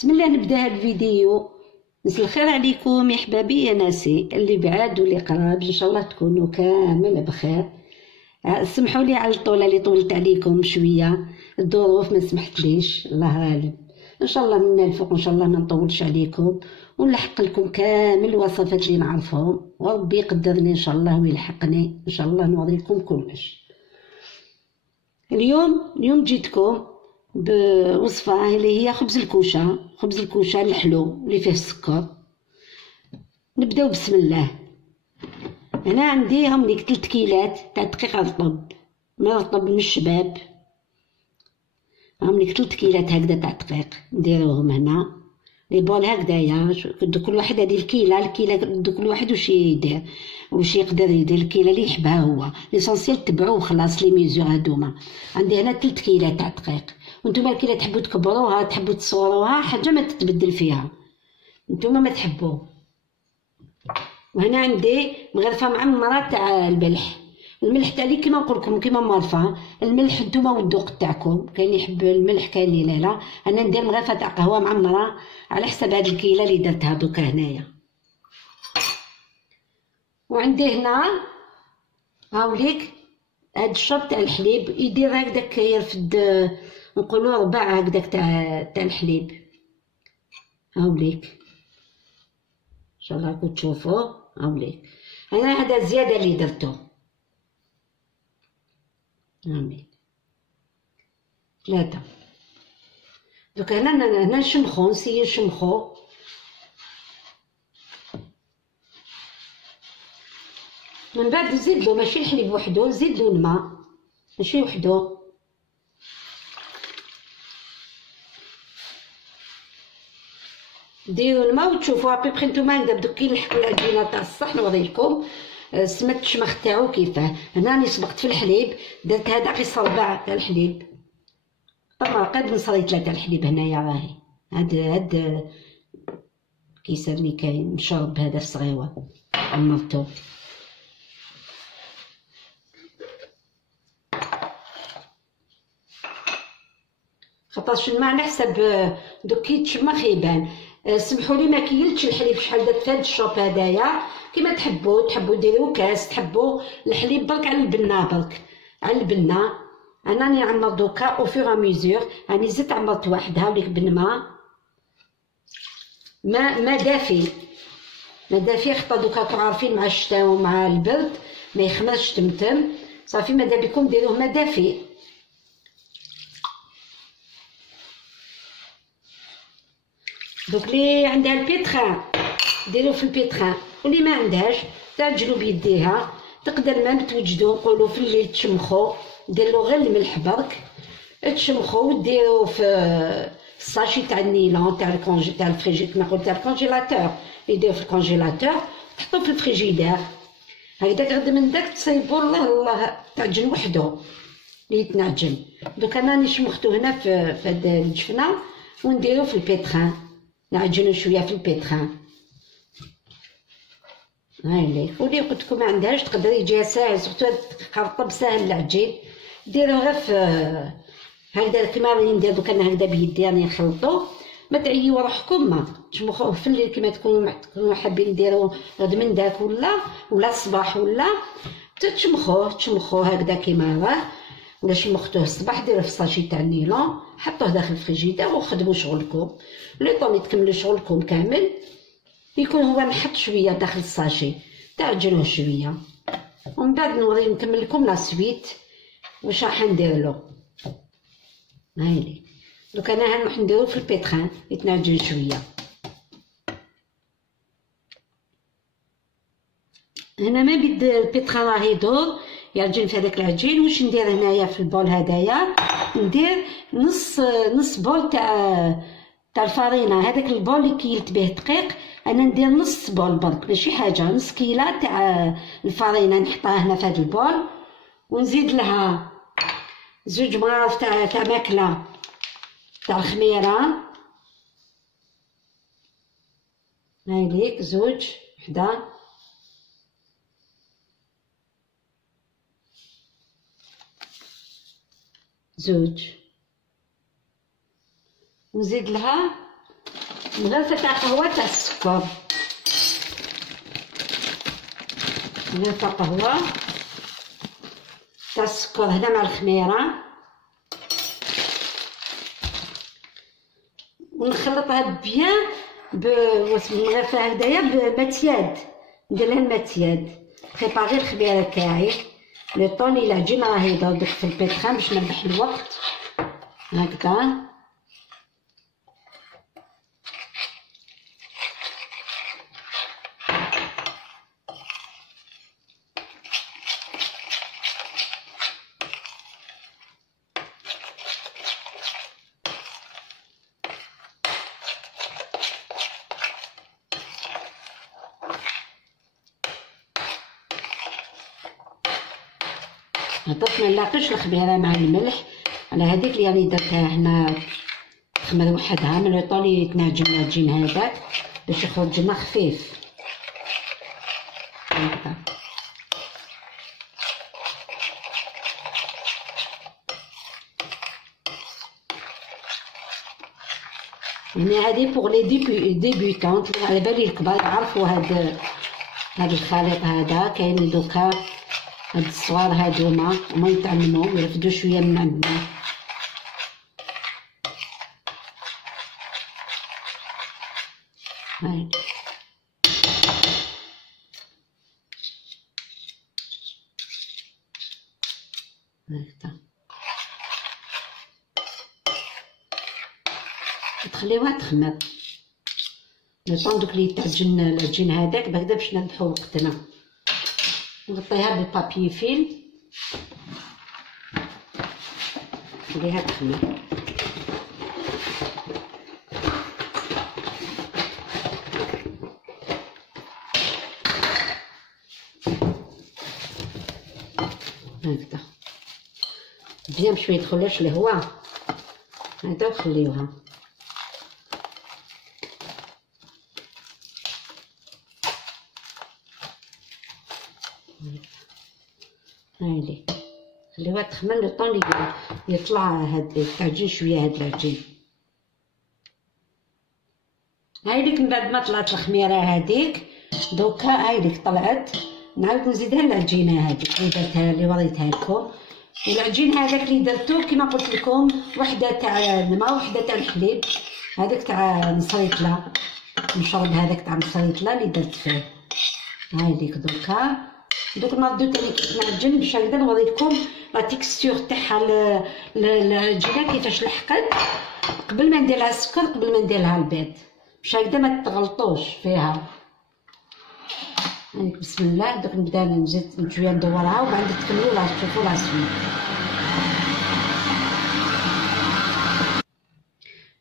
بسم الله نبدا هذا الفيديو. مساء الخير عليكم يا حبابي يا ناسي اللي بعاد واللي قراب، ان شاء الله تكونوا كامل بخير. سمحوا لي على الطوله اللي طولت عليكم شويه، الظروف ما سمحتليش، الله غالب. ان شاء الله من الفوق ان شاء الله ما نطولش عليكم ونلحق لكم كامل الوصفات اللي نعرفهم، وربي يقدرني ان شاء الله ويلحقني ان شاء الله نوريكم كلش. اليوم جيتكم بوصفة اللي هي خبز الكوشة الحلو اللي فيه السكر. نبداو بسم الله. هنا عندي هم ديك 3 كيلات تاع دقيق رطب، ما رطب من الشباب. هم ديك 3 كيلات هكذا تاع دقيق نديروهم هنا لي بول هكذايا. كل واحد هذه الكيله كل واحد واش يقدر يدير الكيله اللي يحبها هو. ليسونسيال تبعوه وخلاص لي ميزور هادوما. عندي هنا 3 كيلات تاع دقيق، وانتم الكيله تحبوا تكبروها تحبوا تصوروها حاجه ما تتبدل فيها، انتم ما تحبوا. وهنا عندي مغرفه معمره تاع الملح تاعي كيما نقول لكم كيما مالفه. الملح نتوما والذوق تاعكم، كاين اللي يحب الملح كاين اللي لا. انا ندير مغرفه تاع قهوه معمره على حسب هاد الكيله اللي درتها دوكا هنايا. وعندي هنا هاوليك هاد الشرب تاع الحليب، يدير هكداك يرفد نقولوا ربع هكداك تاع الحليب. هاوليك ان شاء الله راكم تشوفوا. هاوليك انا هذا زياده اللي درتو. امين 3. دوكا هنا نشمخو، نسيي نشمخو. من بعد نزيدلو ماشي الحليب وحدو، نزيدلو الماء ماشي وحدو. ديروا الماء وتشوفوا ابيبخي نتوما هكذا بدو كي نلحقوا العجينه تاع الصح نوريلكم سمت الشمخ تاعو كيفاه. هنا راني سبقت في الحليب، درت هذا قيس ربع تاع الحليب، طبعا قد نصريت 3 الحليب هنايا. راهي هاد كيسان اللي كاين مشرب هذا الصغيوه عمرتو. خاطرش الماء على حسب دوك كي تشمخ يبان. سمحوا لي ما كيلتش الحليب شحال درت في هاد الشوب هدايا، كيما تحبوا ديروا كاس، تحبوا الحليب برك على البنه، برك على البنه. انا راني نعمر دوكا او فور ميزور. راني زدت عمرت واحد هاوليك بالماء، ما دافي خاطر دوكا راكم عارفين مع الشتاء ومع البرد ما يخمرش تمتم. صافي ماذا بكم ديروه ما دافي. دوك لي عندها البيتخان ديرو في البيتخان، واللي ما عندهاش تعجلو بيديها. تقدر ما توجدو نقولو في الليل تشمخو، ديرلو غير الملح برك تشمخو وديرو في الساشي تاع النيلون تاع الكونجي تاع الفريجي كما قلت تاع الكونجيلاتور، يديرو في الكونجيلاتور تحطو في الفريجيدير هكداك. غدا من داك تصيبو الله تعجن وحدو اللي يتنعجن. دوك انا راني شمختو هنا في هاد الجفنه ونديرو في البيتخان، نعجنو شويه في البيتخان. هايلي واللي قلت لكم ما عندهاش تقدر يجيها ساهل، سورتو رطب ساهل العجين. ديرو غير في هكذا كيما راني ندير دوكا انا هكذا بيدي راني نخلطو. ما تعييو روحكم، ما تشمخوه في الليل كيما تكونوا حابين ديروا غد من داك ولا الصباح ولا تشمخوه هكذا كيما راه. ولا شمختوه الصباح ديروه في الساشي تاع النيلون، حطوه داخل الفريجيدير وخدموا شغلكم. لي طون تكملوا شغلكم كامل يكون هو نحط شويه داخل الساشي تعجنوه شويه. ومن بعد نوري نكمل لكم لا سويت واش راح نديرلو. هايلي دوك انا راح نديرو في البيتخان يتنعجن شويه. هنا ما بيد البيتخان راه يدور يعجن في هذاك العجين. واش ندير هنايا في البول هدايا؟ ندير نص بول تاع الفارينه. هذاك البول اللي كيلت به دقيق انا ندير نص بول برك ماشي حاجه، نص كيله تاع الفارينه نحطها هنا في هذا البول، ونزيد لها 2 مغارف تاع ماكله تاع الخميره. هاي ليك 2 وحده، ونزيد لها مغرفه تاع قهوه تاع السكر، مغرفه قهوه تاع السكر هنا مع الخميره، ونخلطها بيان بمغرفه هكذايا بمتياد، ندير لها المتياد، بريباري الخميره تاعي لو طون لي العجين راه يضرب دوك في البيتخان باش نربح الوقت هكذا. هضرت ما نلاقيش الخميره مع الملح على هذيك اللي راني درتها هنا تخمر وحدها من لو طون لي تنعجن العجين هذاك باش يخرج لنا خفيف هكذا. يعني هذه بوغ لي ديبيوتونط اللي على بالي الكبار يعرفوا هاد الخليط هذا. كاين دوكا هاد الصغار هادوما هما يتعلموا يرفدوا شويه من عندنا. هاي هكذا تخليوها تخمر لو طون دوك لي تعجن العجين هذاك بهكذا باش نربحو وقتنا. نغطيها بالبابي فيل نخليها تخمر. هكذا بيان باش ميدخلهاش الهوا هكذا وخليوها. هايلي خليوها تخمر لو طون لي يطلع هاد العجين شويه هاد العجين. هايليك من بعد ما طلعت الخميره هذيك دوكا هايليك طلعت نعاود نزيدها العجينه هذيك اللي درتها اللي وريتها لكم. والعجين هذاك اللي درتو كيما قلت لكم وحده تاع الماء وحده تاع الحليب، هذاك تاع نصريطله المشرب هذاك تاع نصريطله اللي درت فيه. هايليك دوكا دوك نردو تاني كيف نعجن باش هكذا نوريكم لا تيكستور تاعها العجينه كيفاش لحقت قبل ما ندير لها السكر قبل ما ندير لها البيض باش هكذا ما تغلطوش فيها. هايك بسم الله دوك نبدا نزيد شويه ندورها وبعد تكملوا لا تشوفوا لا سويت.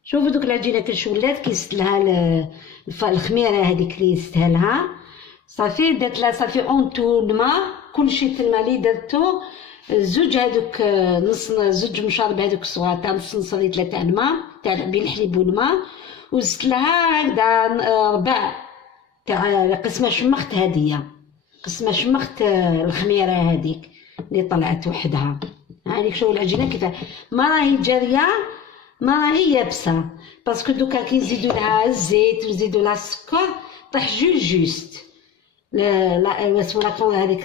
شوفوا دوك العجينه كيفاش ولات كيستلها الخميره هذيك اللي يستاهلها صافي. درت لها صافي اونتو الماء كلشي في الماء اللي درتو زوج هذوك نص زوج مشارب هذوك الصغار تاع نص لتر تاع الماء تاع بين الحليب والماء وزدت لها هكذا ربع تاع قسمه شمخت هديه قسمه شمخت الخميره هذيك اللي طلعت وحدها. هاذيك شوفوا العجينه كيف ما راهي جاريه ما راهي يابسه باسكو دوكا كي نزيدو لها الزيت ونزيدو لها السكر طيح جوست لا واسمو لاكون هذيك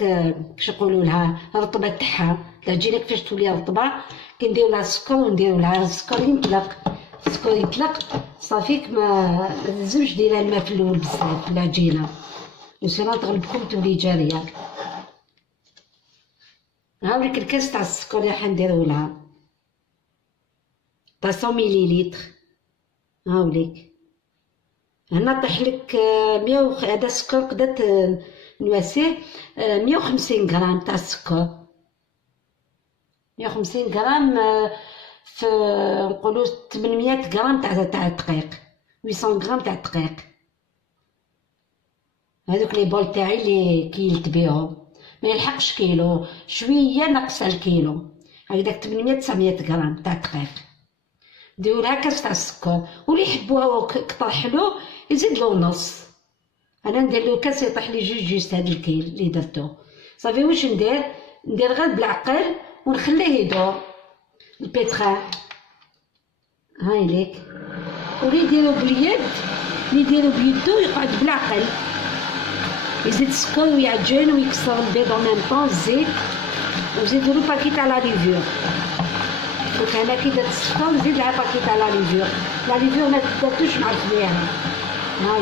كيفاش يقولوا لها الرطبه تاعها العجينه كيفاش تولي رطبه كي نديرو لها السكر ونديرو لها السكر يطلق صافيك ما لازمش ديرها الماء في الاول بزاف العجينه وسينو تغلبكم تولي جاريه. هاوليك الكاس تاع السكر اللي حنديرو لها تاع 100 مليلتر. هاوليك هنا طيحلك هذا السكر قدرت نواسيه 150 غرام تاع السكر 150 غرام في نقولوا 800 غرام تاع الدقيق 800 غرام تاع الدقيق. هذوك لي بول تاعي اللي كيلت بيهم ما يلحقش كيلو شويه ناقص الكيلو هكذاك 800 900 غرام تاع الدقيق. ديروا لها كاس تاع السكر واللي يحبوها كتر حلو يزيد له نص. انا ندير له كاس يطيح لي جوست هذا الكيل اللي درتو صافي. واش ندير غير بالعقل ونخليه يدور البيتخان. هاي ليك ولي نديرو باليد اللي يديرو بيدو يقعد بالعقل، يزيد السكر ويعجن ويكسر البيض ان ميم طون الزيت، وزيد له باكي تاع لا ليفور. دوك هنا كي درت السكر نزيد لها باكي تاع لا ليفور. لا ليفور ما درتوش مع الخميره، هاي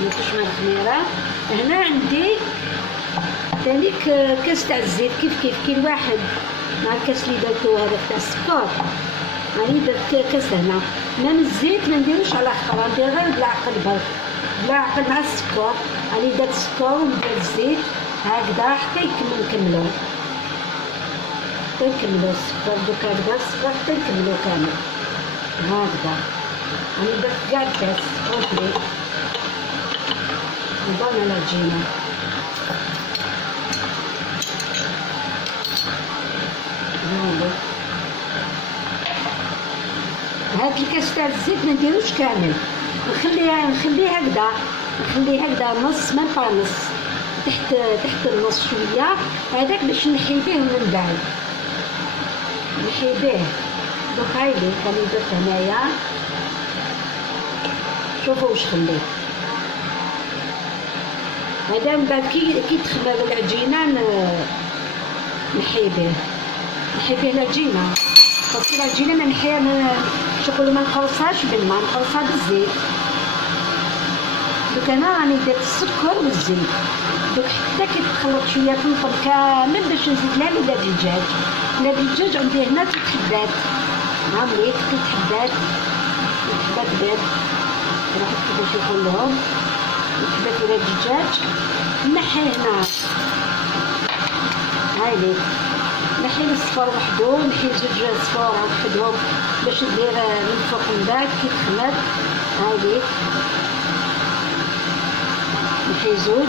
ماشي مع الخميره. هنا عندي ثاني كاس تاع الزيت، كيف كل واحد مع الكاس اللي درتو هذا تاع السكر. راني درت كاس هنا. مام الزيت ما نديروش على خطره، ندير غير بالعقل برك، بالعقل مع السكر. راني درت السكر وندير الزيت هكذا حتى نكملو السكر. دوك هكذا السكر حتى نكملو كامل هكذا. راني درت كاع الكاس كومبلي. نضرب العجينه هاد الكاس تاع الزيت ما نديروش كامل، نخليه هكذا نص ما با نص، تحت النص شويه هذاك باش نحي بيه من بعد دوك هاي اللي راني درت هنايا. شوفوا واش خليت هذا من بعد كي تخمر العجينه نحي بيه العجينه. خاص العجينه ما نحيها شغل ما نقرصهاش بالماء، نقرصها بالزيت. دوك انا راني درت السكر والزيت. دوك حتى كي تخلط شويه تنطر كامل باش نزيد لها ولا دجاج. لا دجاج عندي هنا 3 حبات، عاملين 3 حبات بيض راح كيفاش يقول لهم 3 حبات ولا دجاج. نحي هنا هاي لي نحي الصفار وحدو، نحي 2 صفار وحدهم باش ندير من فوق من بعد كي تخمر. هاي لي نحي 2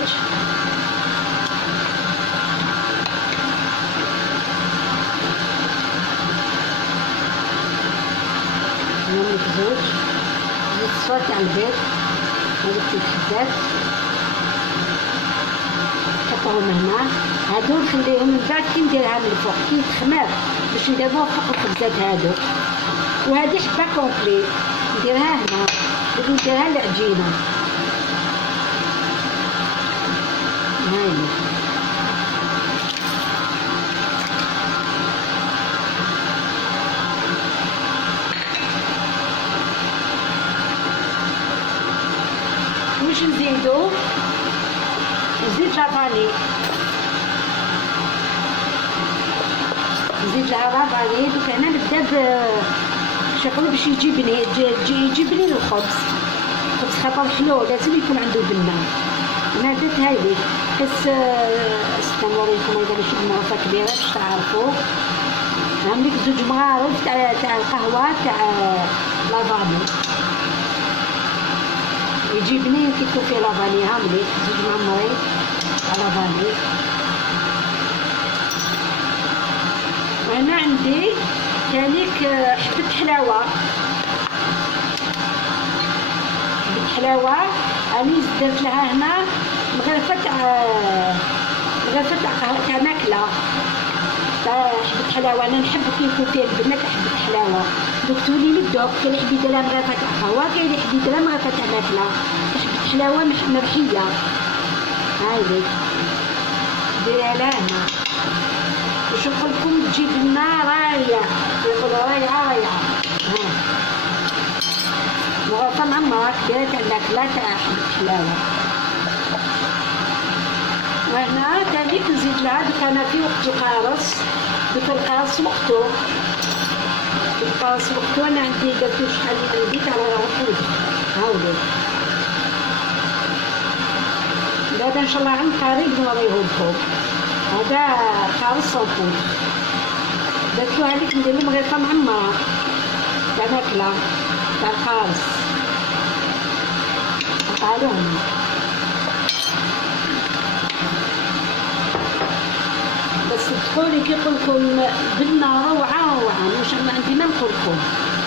نعمل 2 صفار تاع البيض. هذوك 3 حبات نحطهم هنا. هادو نخليهم من بعد كي نديرها من الفوق كي تخمر باش نديرها فوق الخبزات هادو. وهذه حبه كومبلي نديرها هنا، نديرها العجينه. هاي واش نزيدو؟ نزيد لافاني، نزيد لها لافاني. دوك هنا نبدا شغل باش يجيبني الخبز. خاطر حلو لازم يكون عنده بنه. انا درت هاي لي بس استمريكم هذا ماشي بمغرفه كبيره باش تعرفوا. عندك 2 مغارف تاع القهوه تاع لافاني، يجيبني كي تكون فيه لافاني. عاملين 2 معمرين تاع لافاني. وهنا عندي كانيك حبة حلاوة، راني درت لها هنا مغرفة تاع ماكلة تاع حبة حلاوة. انا نحب كي يكون فيها البنة تاع حبة حلاوة. دوك تولي للذوق، كاين اللي يحب يديرها مغرفة تاع قهوة، كاين اللي يحب يديرها مغرفة تاع ماكلة. حبة حلاوة مرحية. هاي لي ديرها لها هنا وشوف لكم تجيب لنا راية، يقولوا رايعة. مغرفة معمرة كبيرة تاع الماكلة تاع حبة حلاوة. وهنا تانيك نزيد لها. دوك انا في وقت القارص، دوك القارص وقتو انا عندي درتو شحال عندي تاع الوقود. هاولي هذا ان شاء الله عن قريب نوريهولكم. هذا قارص صنفور درتو هذيك نديرو مغرفة معمرة تاع ماكلة تاع القارص. قالوهم بس تدخلي كي يقولكم بنة روعة واش ما عندي ما نقولكم.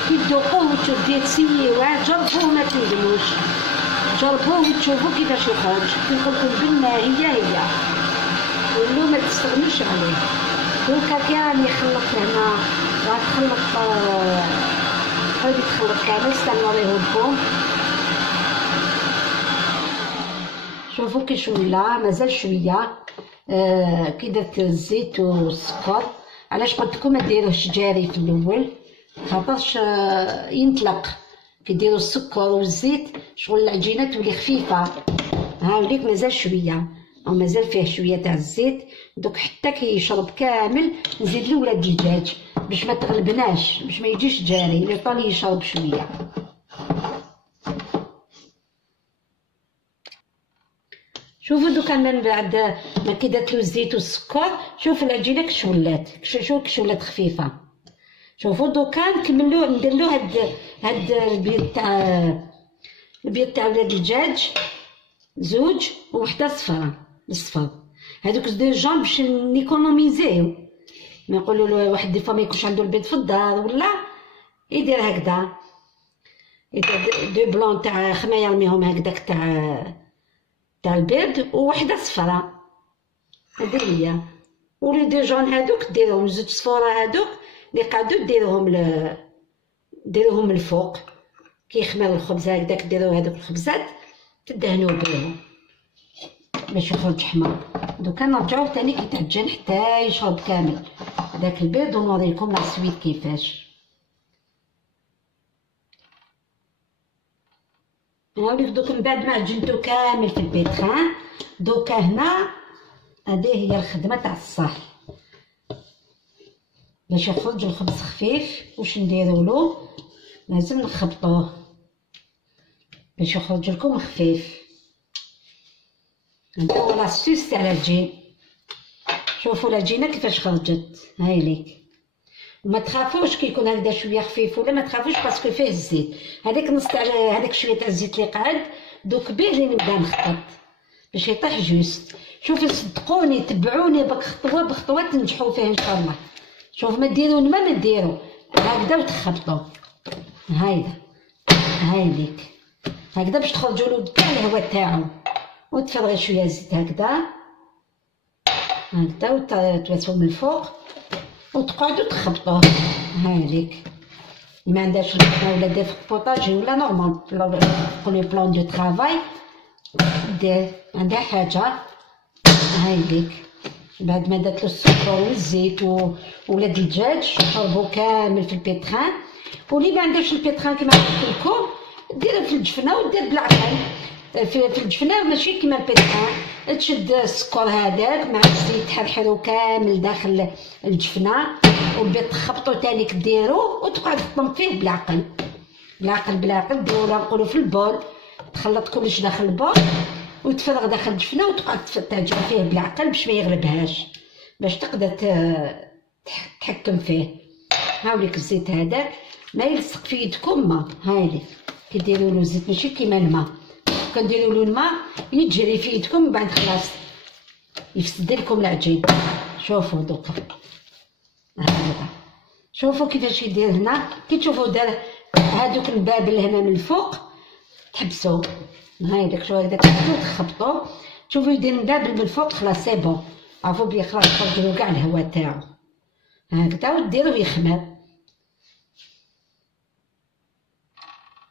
كي تذوقوه وتشوفوا تسيوه جربوه ما تندموش، جربوه وتشوفوا كيفاش يخرج. كي نقولكم بنة هي ولو ما تستغنوش عليه. دوكا كي راني خلطت هنا غنخلط غادي تخلط كامل. استنى نوريهولكم. شوفوا كي ولا مازال شويه. كي درت الزيت والسكر. علاش قلت لكم ما ديروهش جاري في الاول خاطرش ينطلق. كي ديروا السكر والزيت شغل العجينه تولي خفيفه. هاوليك مازال شويه او مازال فيه شويه تاع الزيت. دوك حتى كي يشرب كامل نزيد له ولاد الدجاج باش ما تغلبناش، باش ما يجيش جاري، يطول يشرب شويه. شوفوا دوكا من بعد ما كي درت له الزيت والسكر شوفوا العجينه كش ولات، كش ولات خفيفه. شوفوا دوكا نكملو ندير له هاد البيض تاع ولاد الدجاج زوج ووحده صفرا بالصفر. هادوك ديجا باش نيكونوميزيو. ما يقولوا له واحد دي فوا ما يكونش عنده البيض في الدار ولا يدير هكذا، يدير دو بلون تاع خمايه يرميهم هكذاك تاع البيض ووحده صفرا. هادي هي. ولي دو جون هادوك ديروهم زوج صفورة هادوك اللي قعدو ديروهم الفوق كي يخمر الخبز هكذاك. ديرو هادوك الخبزات تدهنوا بيهم باش يخرج حمر. دوكا نرجعوه تاني كي تعجن حتى يشرب كامل داك البيض ونوريكم لا سويت كيفاش. هاوليك دوك من بعد ما عجنتو كامل في البيتخان. دوكا هنا هذه هي الخدمه تاع الصاحي باش يخرج الخبز خفيف. واش نديرولو؟ لازم نخبطوه باش يخرج لكم خفيف. هذا هو لاستيس تاع العجين. شوفوا العجينه كيفاش خرجت. هاي ليك. وما تخافوش كي يكون هكذا شويه خفيف ولا ما تخافوش باسكو فيه الزيت. هذاك نص تاع هذاك شويه تاع الزيت اللي قعد دوك بيه اللي نبدا نخطط باش يطيح جوست. شوفوا صدقوني تبعوني بك خطوه بخطوه تنجحوا فيه ان شاء الله. شوف ما ديروا ما ديروا هكذا وتخبطوا. هايدا هاي ليك هكذا باش تخرجوا له كاع الهواء تاعو. وتفرغي شويه زيت هكذا وتوسعوا من الفوق وتقعدوا تخبطوه. هاي ليك. ما عندهاش الخدمه ولا دير في البوطاجي ولا نورمال قولي بلان دو طرافاي دير عندها حاجه. هاي ليك. بعد ما درت له السكر والزيت وولاد الدجاج شربوا كامل في البيتخان. واللي ما عندهاش البيتخان كيما قلت لكم ديرها في الجفنه ودير بالعقل في الجفنه ماشي كيما البيتخان. تشد السكر هذاك مع الزيت تحرحرو كامل داخل الجفنه والبيض تخبطو تاني كديرو وتقعد تطم فيه بالعقل ديرو نقولو في البول. تخلط كلش داخل البول وتفرغ داخل الجفنه وتقعد تعجن فيه بالعقل باش ما يغلبهاش باش تقدر تحكم فيه. هاوليك الزيت هذاك ما يلصق في يدكم ما. هايلي كي ديروا له الزيت ماشي كيما الماء. كنديروا له الماء يتجري في يدكم من بعد خلاص يفسد لكم العجين. شوفوا دوكا هكذا. شوفوا كيفاش يدير هنا. كي تشوفوا دار هادوك البابل هنا من الفوق تحبسوا. هاي داك شويه هكذا تخبطوا. شوفوا يدير البابل من الفوق خلاص سي بون. عرفوا بلي خلاص خرجوا كاع الهواء تاعو هكذا وديروه يخمر.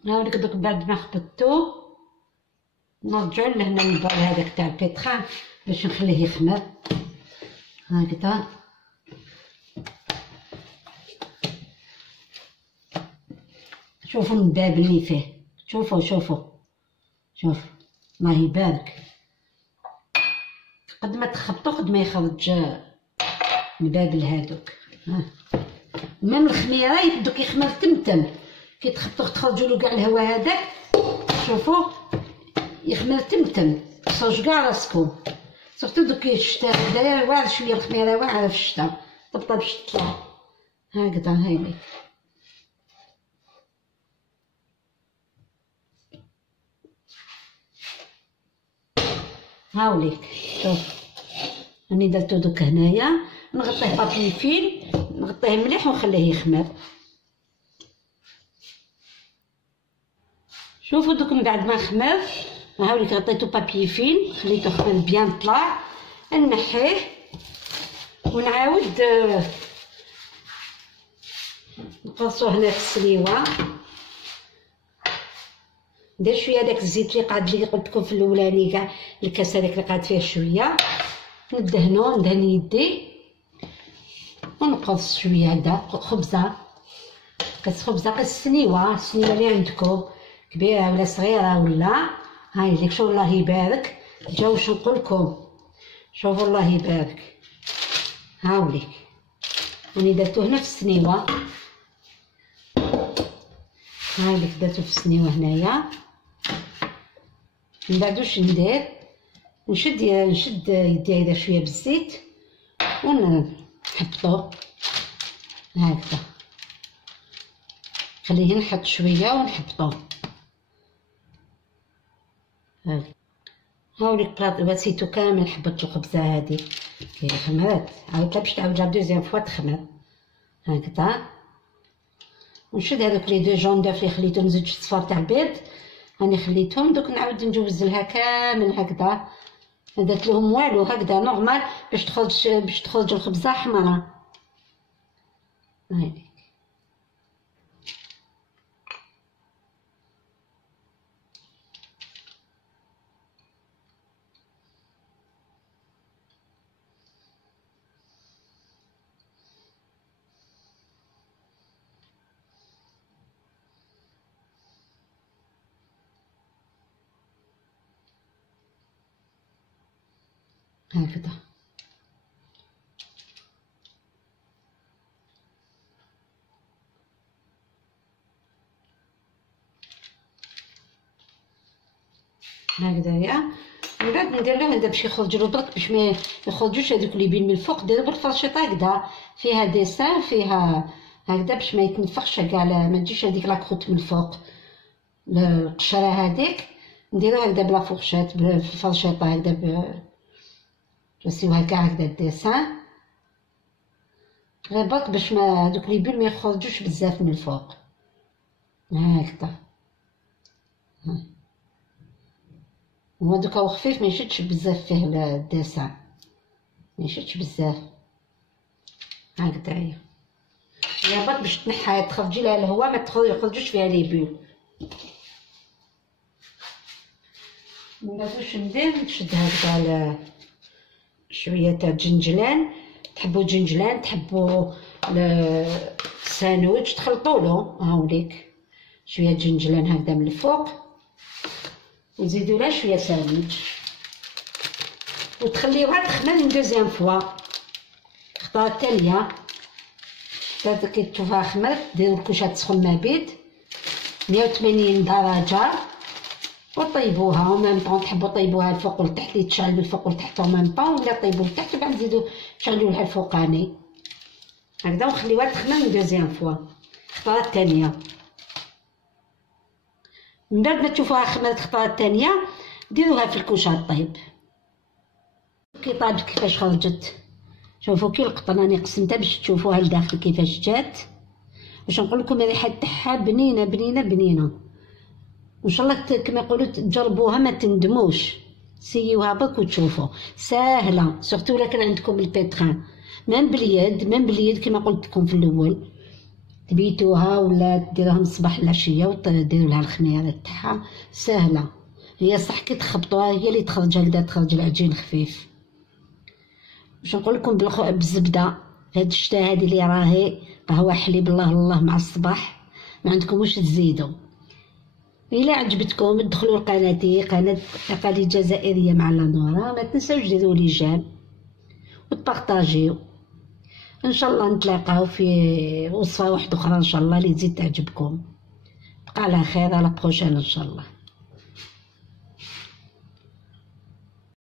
هاوليك دوك بعد ما خبطتو نرجعو لهنا البال هذاك تاع البيتخان باش نخليه يخمر هكذا. شوفوا الباب اللي فيه. شوفوا الله يبارك. قد ما تخبطو قد ما يخرج البابل هذوك. ميم الخميره دوك يخمر تمتم كي تخبطو تخرجوا له كاع الهواء هذاك. شوفوا يخمر تمتم صوج كاع راسكم سورتو دوك الشتا داير واعر شويه الخميره واعره في الشتا طبطب باش تطلع هكذا. هايلي هاوليك. شوف راني درتو دوك هنايا نغطيه بابي فيل نغطيه مليح ونخليه يخمر. شوفوا دوك من بعد ما خمر هاوليك غطيتو بابي فيل خليتو خمر بيان طلع نحيه ونعاود نقصو هنا في السليوه. ندير شويه داك الزيت اللي قاد لي قلت لكم في الاولاني كاع الكاس هذاك اللي قاد فيه شويه، ندهن يدي ونقص شويه هكذا خبزه، كاس خبزه، كاس السنيوه اللي عندكم كبيره ولا صغيره ولا هاي ليك. شوف الله يبارك، جا واش نقول لكم، شوفوا الله يبارك. هاوليك راني درتو هنا في السنيوه، هاوليك درتو في السنيوه هنايا. من بعد واش ندير، نشد يدي هذا شويه بالزيت ونحبطو هكذا، خليه نحط شويه ونحبطو. هاوليك بسيتو كامل حبط الخبزه هذه كي خمرت، عاودتها باش تعاودها دوزيام فوا تخمر هكذا. ونشد هذوك لي دو جون دوف اللي خليتهم زوج صفار تاع البيض، راني خليتهم دوك نعاود نجوز لها كامل هكذا، ما درت لهم والو هكذا نورمال باش تخرج الخبزه حمراء. هايليك هكذا. هكذا يا من بعد ندير له هذا باش يخرج له برك، باش ما يخرجوش هذوك اللي بين من الفوق. دير بالفرشيطه هكذا فيها ديسان فيها هكذا باش ما يتنفخش كاع، ما تجيش هذيك لاكروت من الفوق القشره هذيك. نديرو هكذا بلا فورشيط بالفرشيطه هكذا نسيوها كاع هكذا الديسان غير برك باش ما هذوك لي بين ما يخرجوش بزاف من الفوق هكذا. هو دوكا هو خفيف ما يشدش بزاف فيه الديسان، ما يشدش بزاف هكذا هي برك باش تنحى تخرجي لها الهواء ما يخرجوش فيها لي بول. من بعد واش ندير، نشد هكذا شويه تاع الجنجلان، تحبوا جنجلان تحبوا الساندويتش تخلطولو. هاوليك شويه جنجلان هكذا من الفوق ونزيدو لها شويه ساندويتش وتخليوها تخمر من دوزيام فوا. الخطره التاليه كي تشوفها خمرت ديرو الكوشه تسخن ما بيد 180 درجه وطيبوها او ميم طون. تحبوا طيبوها الفوق والتحت اللي تشعل بالفوق والتحت او ميم طون، ولا طيبوا التحت وبعد نزيدو شعلوا لها الفوقاني هكذا ونخليوها تخمر من دوزيام فوا. الخطره الثانيه من بعد ما تشوفوها خمرت الخطره الثانيه ديروها في الكوشه طيب. كي طابت كيفاش خرجت، شوفوا كي القطن راني قسمتها باش تشوفوها لداخل كيفاش جات. باش نقول لكم الريحه تاعها بنينه بنينه بنينه، وان شاء الله كما يقولوا تجربوها ما تندموش. سيوها برك وتشوفوا ساهله، سورتو الا كان عندكم البيتران من باليد كما قلت لكم في الاول، تبيتوها ولا ديروها من الصباح للعشيه وديروا لها الخميره تاعها ساهله. هي صح كي تخبطوها هي اللي تخرج هكذا، تخرج العجين خفيف. باش نقول لكم بالزبده هاد الشتا هادي اللي راهي قهوه حليب الله الله مع الصباح، ما عندكم واش تزيدوا. الا عجبتكم ادخلوا لقناتي قناه اقاليد جزائريه مع لانورا، ما تنساوش ديروا لي جيم وتبارطاجيو. ان شاء الله نتلاقاو في وصفه واحده اخرى ان شاء الله اللي تزيد تعجبكم. بقى على خير، على بروشين ان شاء الله.